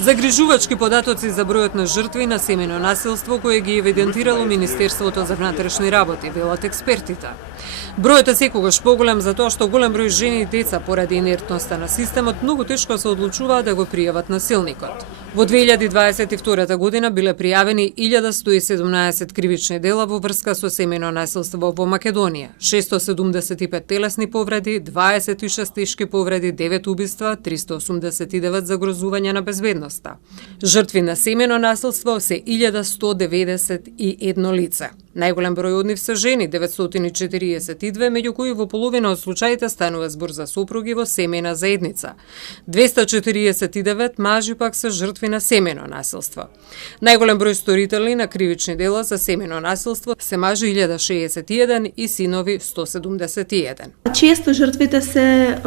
Загрижувачки податоци за бројот на жртви на семејно насилство кој ги евидентирало Министерството за внатрешни работи, велат експертите. Бројот е секогаш поголем затоа што голем број жени и деца поради инертноста на системот многу тешко се одлучуваат да го пријават насилникот. Во 2022 година биле пријавени 1117 кривични дела во врска со семејно насилство во Македонија, 675 телесни повреди, 26 тешки повреди, 9 убиства, 389 загрозувања на безбедноста. Жртви на семејно насилство се 1191 лице. Најголем број од нив се жени, 942, меѓу кои во половина од случаите станува збор за сопруги во семејна заедница. 249 мажи пак се жртви на семејно насилство. Најголем број сторители на кривични дела за семејно насилство се мажи 1061 и синови 171. Често жртвите се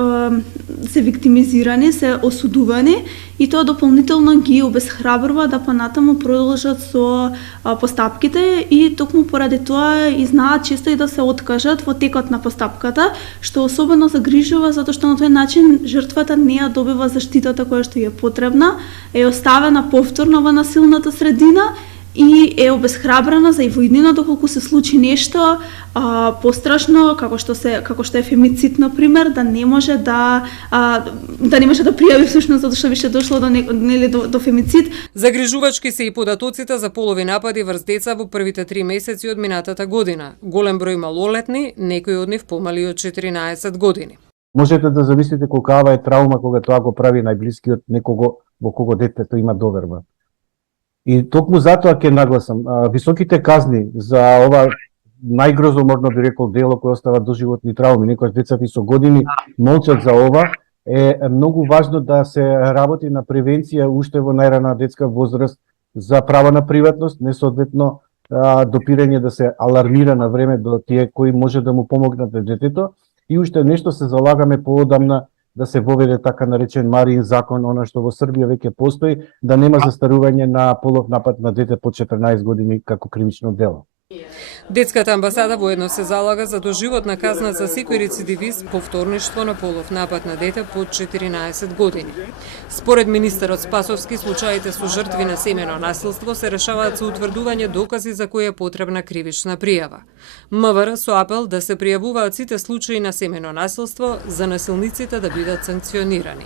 виктимизирани, се осудувани и тоа дополнително ги обесхрабрува да понатаму продолжат со постапките и токму поради тоа и знаат често и да се откажат во текот на постапката, што особено загрижува затоа што на тој начин жртвата не ја добива заштитата која што е потребна, е оставена повторно во насилната средина и е обесхрабрена за и во иднина доколку се случи нешто пострашно како што е фемицид на пример, да не може да пријави всушност затоа што више дошло до фемицид. Загрижувачки се и податоците за полови напади врз деца во првите 3 месеци од минатата година. Голем број малолетни, некои од нив помали од 14 години. Можете да замислите колкава е траума кога тоа го прави најблискиот некого во кого детето има доверба. И токму затоа ќе нагласам, високите казни за ова најгрозоморно би рекол дело кој остава доживотни трауми, некојаш децата и со години молчат за ова, е многу важно да се работи на превенција уште во најрана детска возраст за права на приватност, несоодветно допирање да се алармира на време до тие кои може да му помогнат на детето. И уште нешто се залагаме поодамна да се воведе така наречен Мариин закон, она што во Србија веќе постои, да нема застарување на полов напад на дете под 14 години како кривично дело. Детската амбасада воедно се залага за доживотна казна за секој рецидивист повторништво на полов напад на дете под 14 години. Според министерот Спасовски, случаите со жртви на семејно насилство се решаваат со утврдување докази за кои е потребна кривична пријава. МВР со апел да се пријавуваат сите случаи на семејно насилство за насилниците да бидат санкционирани.